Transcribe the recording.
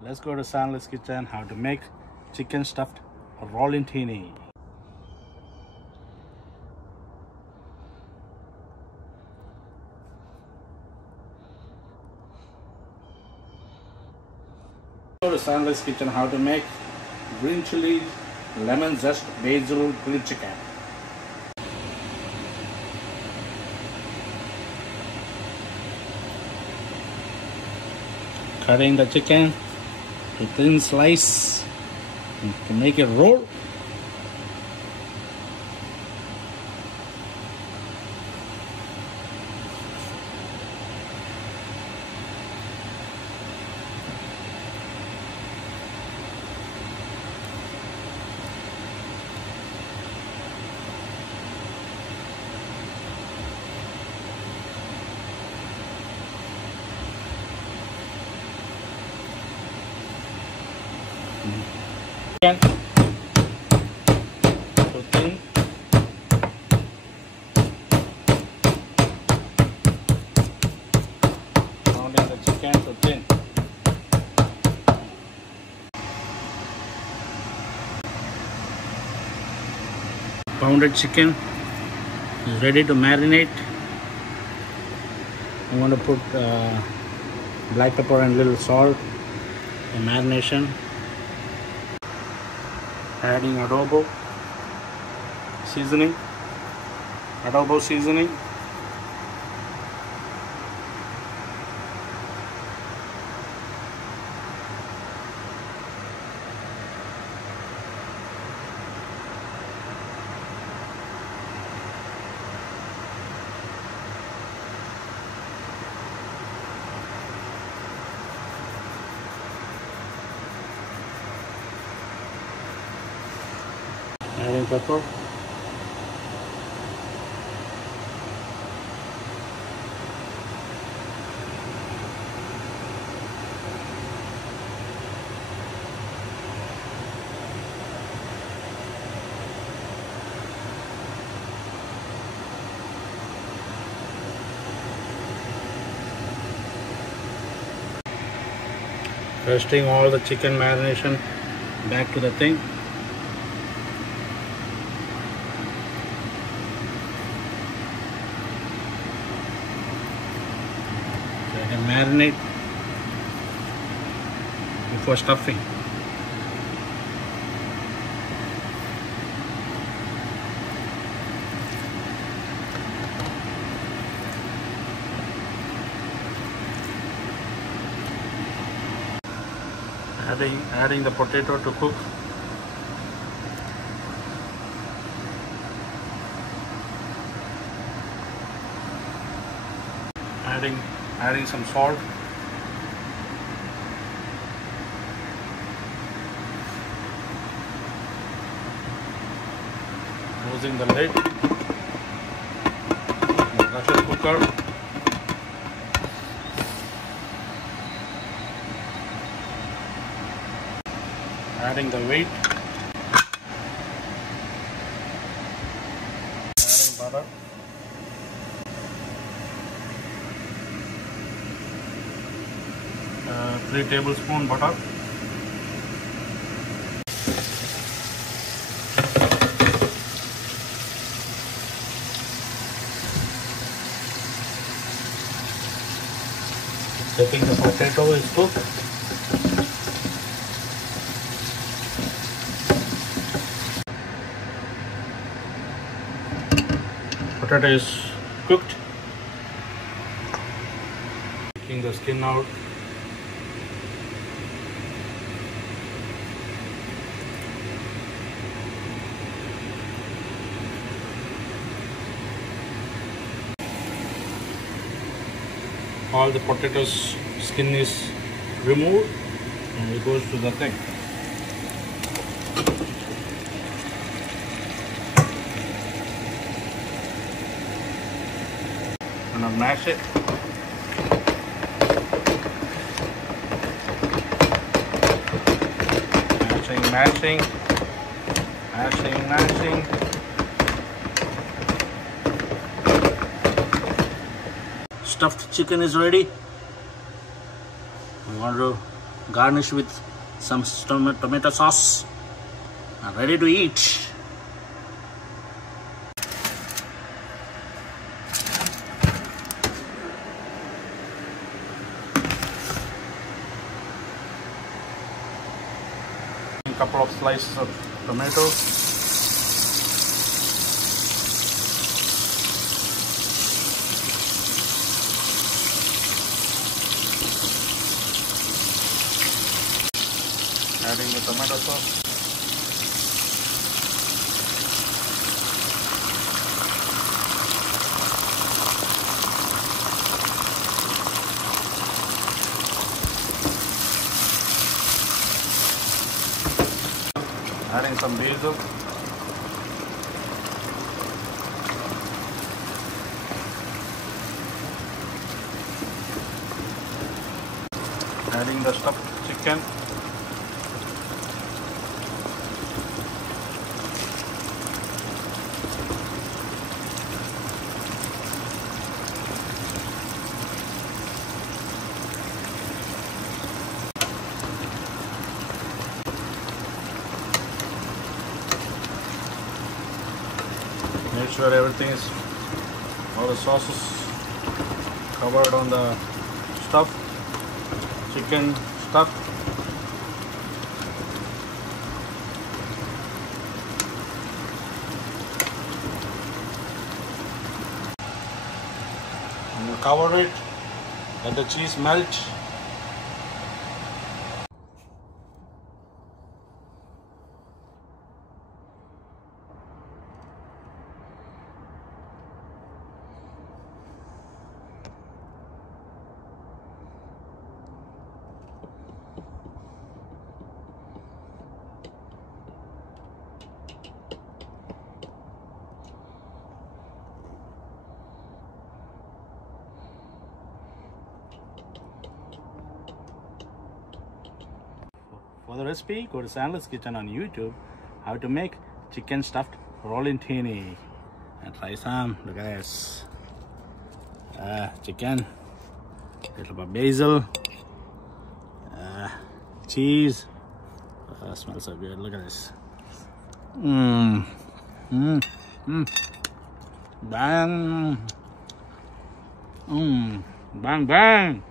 Let's go to Sanless Kitchen, how to make chicken stuffed rollatini. Go to Sanless Kitchen, how to make green chili, lemon zest, basil grilled chicken. Cutting the chicken to thin slice to make it roll. Chicken to thin. Pounding the chicken to thin. Pounded chicken is ready to marinate. I'm going to put black pepper and little salt for marination. Adding adobo seasoning. Adding pepper. Resting all the chicken marination back to the thing. Marinate before stuffing. Adding the potato to cook. Adding some salt. Closing the lid. Pressure cooker. Adding the weight. Adding butter. 3 tablespoons butter. Checking the potato is cooked. Potato is cooked. Taking the skin out. All the potatoes skin is removed and it goes to the thing. And I'll mash it. Mashing. Stuffed chicken is ready. I'm going to garnish with some tomato sauce, and ready to eat. A couple of slices of tomato. Adding the tomato sauce. Adding some basil. Adding the stuffed chicken. Make sure everything is, all the sauces covered on the stuff, chicken stuff. And you cover it, let the cheese melt. For the recipe, go to Sandler's Kitchen on YouTube. How to make chicken stuffed rollatini. And try some. Look at this. Chicken. Little bit of basil. Cheese. Smells so good. Look at this. Bang. Bang bang.